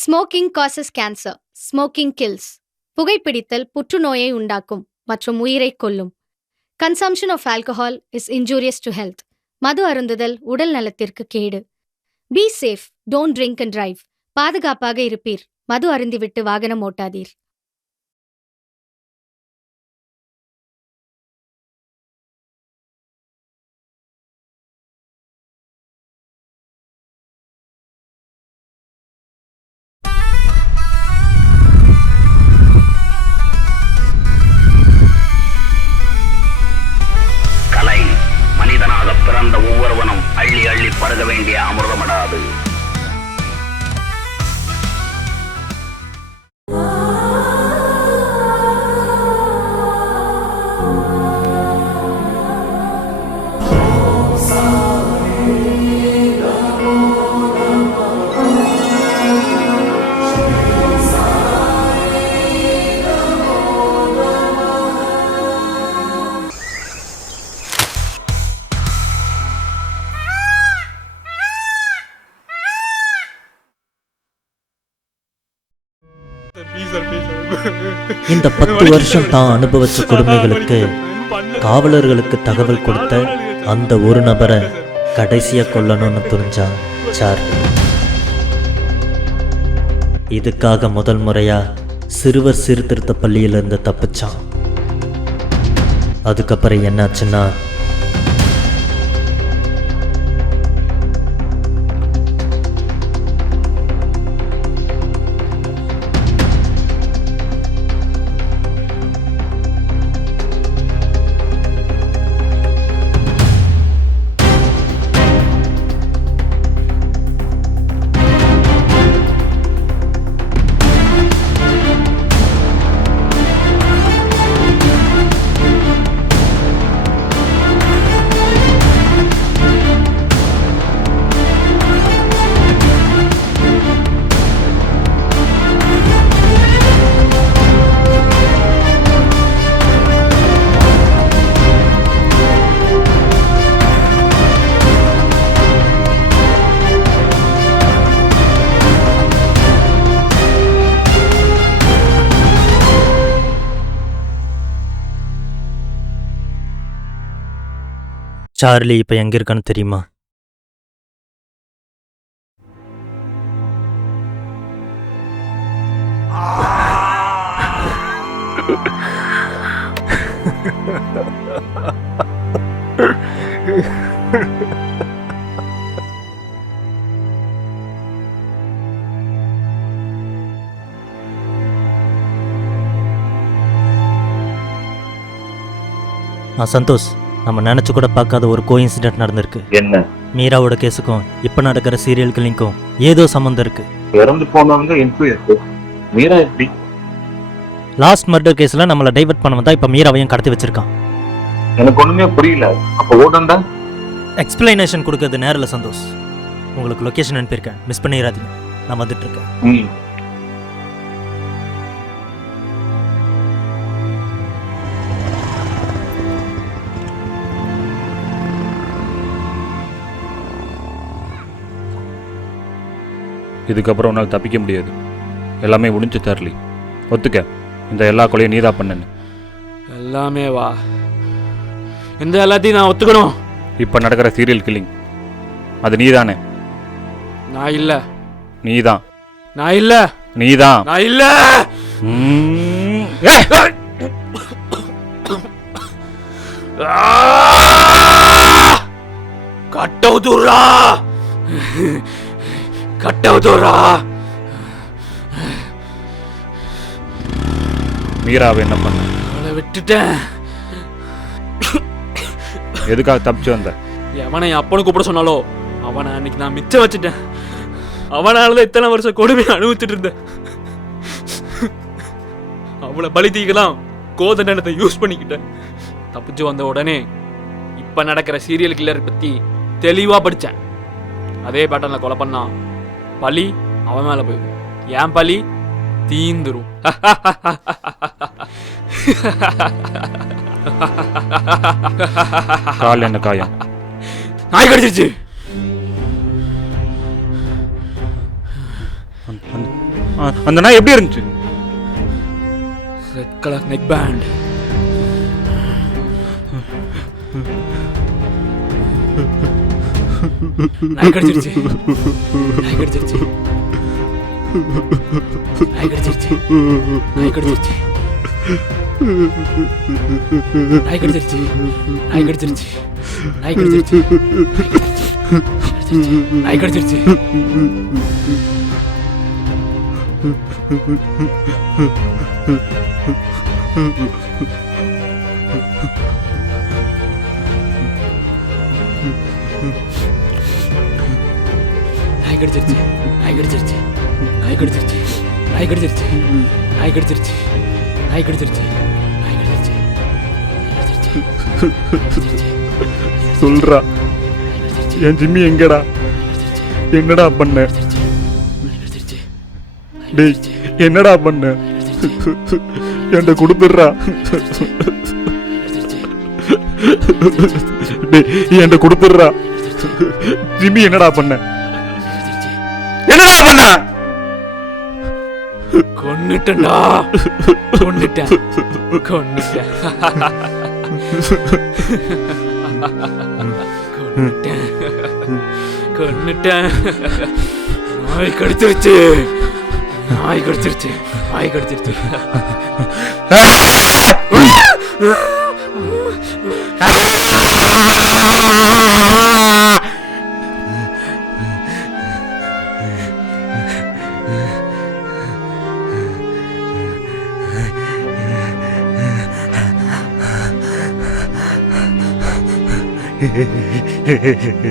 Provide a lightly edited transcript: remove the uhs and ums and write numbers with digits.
Smoking causes cancer. Smoking kills. புகைப்பிடித்தல் புற்றுநோயை உண்டாக்கும் மற்றும் உயிரைக் கொல்லும். Consumption of alcohol is injurious to health. மது அருந்துதல் உடல் நலத்திற்கு கேடு. Be safe, don't drink and drive. பாதுகாப்பாக இருப்பீர். மது அருந்திவிட்டு வாகனம் ஓட்டாதீர். கலை மனிதனாக பிறந்த ஒவ்வொருவனும் அள்ளி அள்ளி பருக வேண்டிய அமிர்தமடாது. இந்த 10 வருஷம் தான் அனுபவிச்ச கொடுமைகளுக்கு காவலர்களுக்கு தகவல் கொடுத்த அந்த ஒரு நபரை கடைசியா கொல்லணும்னு துணிஞ்சான் சார்லி. இதுக்காக முதல் முறையா சிறுவர் சீர்திருத்த பள்ளியிலிருந்து தப்பிச்சான். அதுக்கப்புறம் என்னாச்சுன்னா, சார்லி இப்போ எங்கே இருக்கான்னு தெரியுமா? சந்தோஷ், நம்ம நினச்சி கூட பார்க்காத ஒரு கோஇன்சிடென்ட் நடந்திருக்கு. என்ன? மீராவோட கேஸுக்கும் இப்போ நடக்கிற சீரியல் கில்லிங்க்கும் ஏதோ சம்மந்தம் இருக்கு. இறந்து போனவங்க இருக்கு. மீரா எப்படி? லாஸ்ட் மர்டர் கேஸில் நம்மளை டைவர்ட் பண்ண வந்தா இப்போ மீராவையும் கடத்தி வச்சிருக்கான். எனக்கு ஒண்ணுமே புரியல. அப்போ ஓடண்டா எக்ஸ்பிளனேஷன் கொடுக்கறது நேரில் சந்தோஷ். உங்களுக்கு லொக்கேஷன் அனுப்பியிருக்கேன், மிஸ் பண்ணிடாதீங்க. நான் வந்துட்டு இருக்கேன். இதுக்கப்புறம் உன்னால் தப்பிக்க முடியாது. எல்லாமே முடிஞ்சு சார்லி. ஒத்துக்க, இந்த எல்லா கொலையும் நீதான் பண்ணு. எல்லாமே வா, இந்த எல்லாத்தையும் நான் ஒத்துக்கணும். இப்போ நடக்கிற சீரியல் கில்லிங் அது நீதானே? நான் இல்ல. நீதான். நான் இல்ல. நீதான். நான் இல்ல. கட்டவுதுரா, கட்டவுதுரா. மீராவை என்ன பண்ண? அவளை விட்டுட்டேன். எதுக்காக தப்பிச்சு வந்த? எவனை என் அப்பனு கூப்பிட சொன்னாலோ அவனை அன்னைக்கு நான் மிச்சம் வச்சுட்டேன். அவனாலதான் இத்தனை வருஷம் கொடுமையை அனுபவிச்சுட்டு இருந்தேன். அவளை பலி தீக்கலாம் கோதண்டனத்தை யூஸ் பண்ணிக்கிட்டேன். தப்பிச்சு வந்த உடனே இப்ப நடக்கிற சீரியல் கில்லர் பத்தி தெளிவா படிச்சேன். அதே பேட்டர்ல கொலை பண்ணா பலி அவன் மேல போயிடும். ஏன் பலி தீந்துரும். கால் என்ன காயம்? நாய் கடிச்சிருச்சு. அந்த நாய் எப்படி இருந்துச்சு? Red colour neck band. நாய் கடிச்சிருச்சு. நாய் கடிச்சிருச்சு. நாய் கடிச்சிருச்சு. நாய் கடிச்சிருச்சு. நாய் கடிச்சிருச்சு. நாய் கடிச்சிருச்சு. நாய் கடிச்சிருச்சு. நாய் கடிச்சிருச்சு. நாய் கடிச்சிருச்சு. நாய் கடிச்சிருச்சு. நாய் கடிச்சிருச்சு. நாய் கடிச்சிருச்சு. நாய் கடிச்சிருச்சு. நாய் கடிச்சிருச்சு. நாய் கடிச்சிருச்சு. சொல்றா, என் ஜிம்மி எங்கடா? என்னடா பண்ண? டேய், என்னடா பண்ண? என்கிட்ட கொடுத்துடுறா. டேய், என்கிட்ட கொடுத்துடுறா. ஜிம்மி என்னடா பண்ண? என்னடா பண்ண? கொன்னுட்டேன்டா. கொன்னுட்டேன். கொன்னுட்டேன். கொன்னுட்டேன். கொன்னுட்டேன். நாய் கடிச்சிருச்சு. நாய் கடிச்சிருச்சு. நாய் கடிச்சிருச்சு. Hehehehe